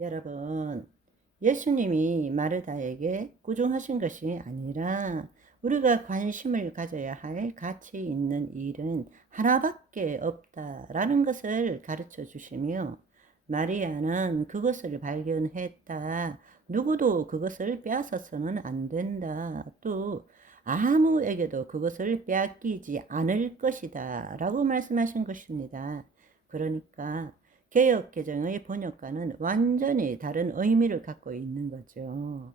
여러분, 예수님이 마르다에게 꾸중하신 것이 아니라 우리가 관심을 가져야 할 가치 있는 일은 하나밖에 없다라는 것을 가르쳐 주시며, 마리아는 그것을 발견했다. 누구도 그것을 빼앗아서는 안 된다. 또 아무에게도 그것을 빼앗기지 않을 것이다 라고 말씀하신 것입니다. 그러니까 개역개정의 번역과는 완전히 다른 의미를 갖고 있는 거죠.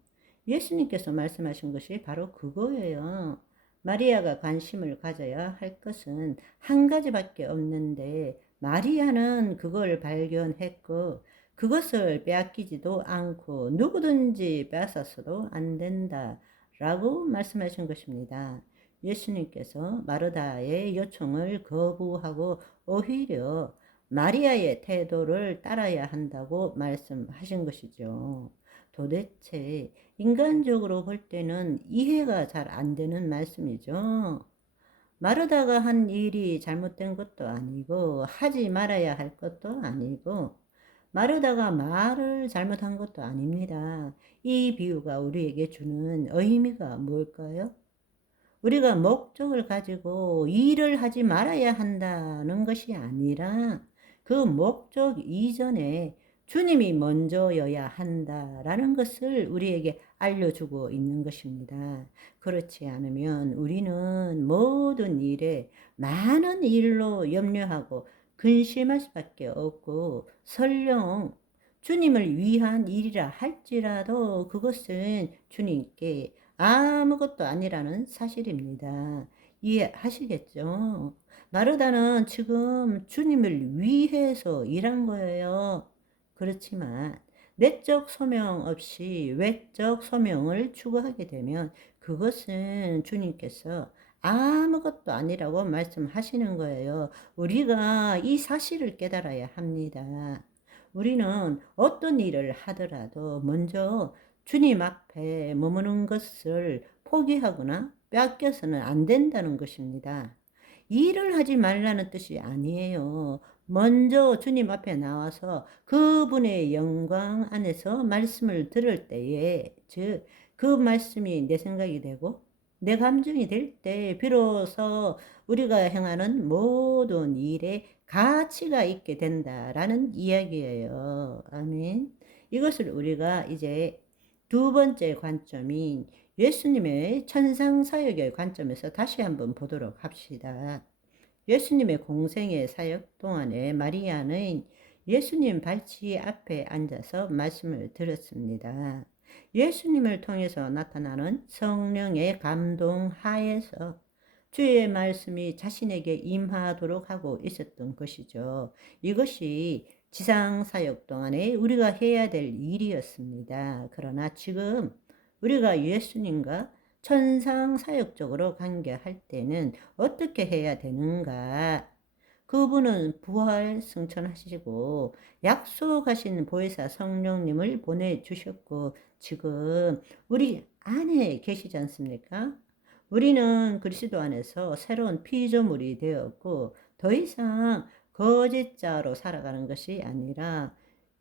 예수님께서 말씀하신 것이 바로 그거예요. 마리아가 관심을 가져야 할 것은 한 가지밖에 없는데, 마리아는 그걸 발견했고 그것을 빼앗기지도 않고 누구든지 빼앗아서도 안 된다 라고 말씀하신 것입니다. 예수님께서 마르다의 요청을 거부하고 오히려 마리아의 태도를 따라야 한다고 말씀하신 것이죠. 도대체 인간적으로 볼 때는 이해가 잘 안 되는 말씀이죠. 마르다가 한 일이 잘못된 것도 아니고 하지 말아야 할 것도 아니고 마르다가 말을 잘못한 것도 아닙니다. 이 비유가 우리에게 주는 의미가 뭘까요? 우리가 목적을 가지고 일을 하지 말아야 한다는 것이 아니라 그 목적 이전에 주님이 먼저여야 한다라는 것을 우리에게 알려주고 있는 것입니다. 그렇지 않으면 우리는 모든 일에 많은 일로 염려하고 근심할 수밖에 없고, 설령 주님을 위한 일이라 할지라도 그것은 주님께 아무것도 아니라는 사실입니다. 이해하시겠죠? 마르다는 지금 주님을 위해서 일한 거예요. 그렇지만 내적 소명 없이 외적 소명을 추구하게 되면 그것은 주님께서 아무것도 아니라고 말씀하시는 거예요. 우리가 이 사실을 깨달아야 합니다. 우리는 어떤 일을 하더라도 먼저 주님 앞에 머무는 것을 포기하거나 빼앗겨서는 안 된다는 것입니다. 일을 하지 말라는 뜻이 아니에요. 먼저 주님 앞에 나와서 그분의 영광 안에서 말씀을 들을 때에, 즉 그 말씀이 내 생각이 되고 내 감정이 될 때 비로소 우리가 행하는 모든 일에 가치가 있게 된다라는 이야기예요. 아멘. 이것을 우리가 이제 두 번째 관점인 예수님의 천상사역의 관점에서 다시 한번 보도록 합시다. 예수님의 공생의 사역 동안에 마리아는 예수님 발치 앞에 앉아서 말씀을 들었습니다. 예수님을 통해서 나타나는 성령의 감동 하에서 주의 말씀이 자신에게 임하도록 하고 있었던 것이죠. 이것이 지상사역 동안에 우리가 해야 될 일이었습니다. 그러나 지금 우리가 예수님과 천상사역적으로 관계할 때는 어떻게 해야 되는가? 그분은 부활 승천하시고 약속하신 보혜사 성령님을 보내주셨고 지금 우리 안에 계시지 않습니까? 우리는 그리스도 안에서 새로운 피조물이 되었고 더 이상 거짓자로 살아가는 것이 아니라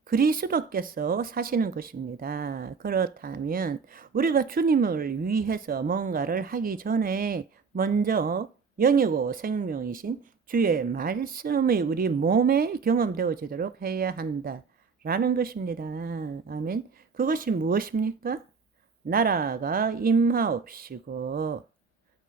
그리스도께서 사시는 것입니다. 그렇다면 우리가 주님을 위해서 뭔가를 하기 전에 먼저 영이고 생명이신 주의 말씀이 우리 몸에 경험되어지도록 해야 한다라는 것입니다. 아멘. 그것이 무엇입니까? 나라가 임하옵시고,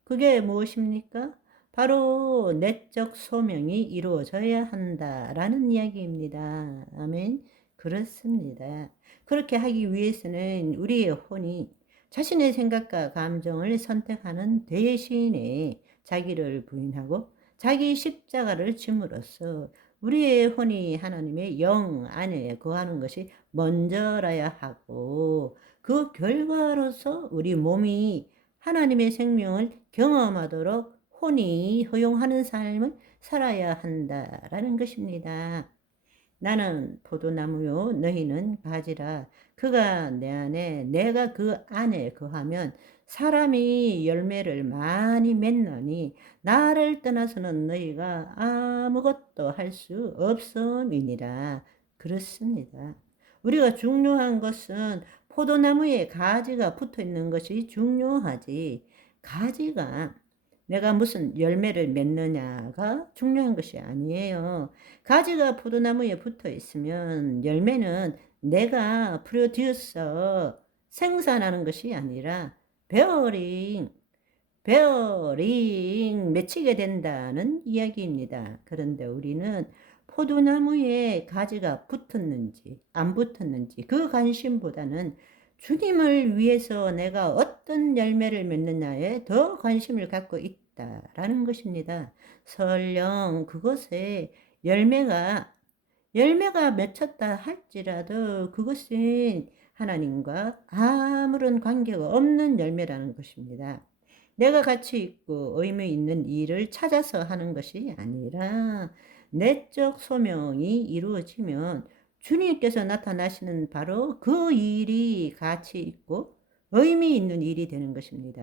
그게 무엇입니까? 바로 내적 소명이 이루어져야 한다라는 이야기입니다. 아멘. 그렇습니다. 그렇게 하기 위해서는 우리의 혼이 자신의 생각과 감정을 선택하는 대신에 자기를 부인하고 자기 십자가를 짐으로써 우리의 혼이 하나님의 영 안에 거하는 것이 먼저라야 하고, 그 결과로서 우리 몸이 하나님의 생명을 경험하도록 혼이 허용하는 삶을 살아야 한다라는 것입니다. 나는 포도나무요 너희는 가지라. 그가 내 안에 내가 그 안에 거하면 사람이 열매를 많이 맺노니 나를 떠나서는 너희가 아무것도 할 수 없음이니라. 그렇습니다. 우리가 중요한 것은 포도나무에 가지가 붙어 있는 것이 중요하지, 가지가 내가 무슨 열매를 맺느냐가 중요한 것이 아니에요. 가지가 포도나무에 붙어 있으면 열매는 내가 프로듀서 생산하는 것이 아니라 베어링 맺히게 된다는 이야기입니다. 그런데 우리는 포도나무에 가지가 붙었는지 안 붙었는지 그 관심보다는 주님을 위해서 내가 어떤 열매를 맺느냐에 더 관심을 갖고 있다라는 것입니다. 설령 그것에 열매가 맺혔다 할지라도 그것은 하나님과 아무런 관계가 없는 열매라는 것입니다. 내가 가치 있고 의미 있는 일을 찾아서 하는 것이 아니라 내적 소명이 이루어지면 주님께서 나타나시는 바로 그 일이 가치 있고 의미 있는 일이 되는 것입니다.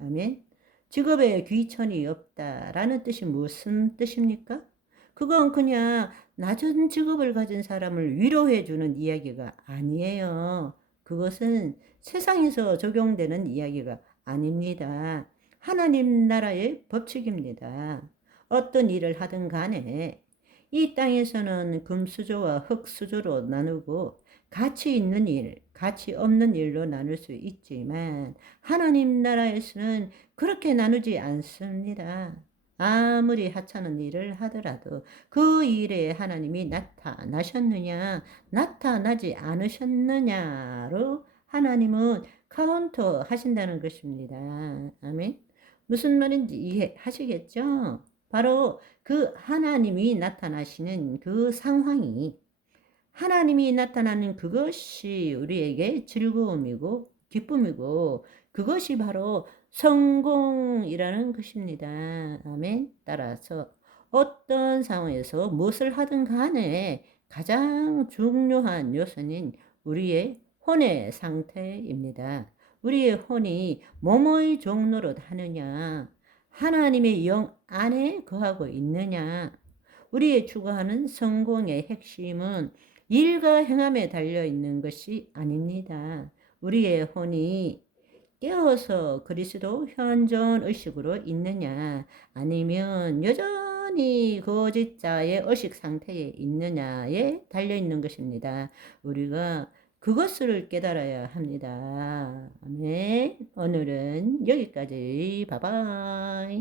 아멘. 직업에 귀천이 없다라는 뜻이 무슨 뜻입니까? 그건 그냥 낮은 직업을 가진 사람을 위로해 주는 이야기가 아니에요. 그것은 세상에서 적용되는 이야기가 아닙니다. 하나님 나라의 법칙입니다. 어떤 일을 하든 간에 이 땅에서는 금수저와 흙수저로 나누고 가치 있는 일, 가치 없는 일로 나눌 수 있지만 하나님 나라에서는 그렇게 나누지 않습니다. 아무리 하찮은 일을 하더라도 그 일에 하나님이 나타나셨느냐, 나타나지 않으셨느냐로 하나님은 카운터 하신다는 것입니다. 아멘. 무슨 말인지 이해하시겠죠? 바로 그 하나님이 나타나시는 그 상황이, 하나님이 나타나는 그것이 우리에게 즐거움이고 기쁨이고 그것이 바로 성공이라는 것입니다. 아멘. 따라서 어떤 상황에서 무엇을 하든 간에 가장 중요한 요소는 우리의 혼의 상태입니다. 우리의 혼이 뭐뭐의 종로로 하느냐, 하나님의 영 안에 거하고 있느냐. 우리의 추구하는 성공의 핵심은 일과 행함에 달려있는 것이 아닙니다. 우리의 혼이 깨어서 그리스도 현존 의식으로 있느냐, 아니면 여전히 거짓자의 의식 상태에 있느냐에 달려있는 것입니다. 우리가 그것을 깨달아야 합니다. 아멘. 오늘은 여기까지. 바이바이.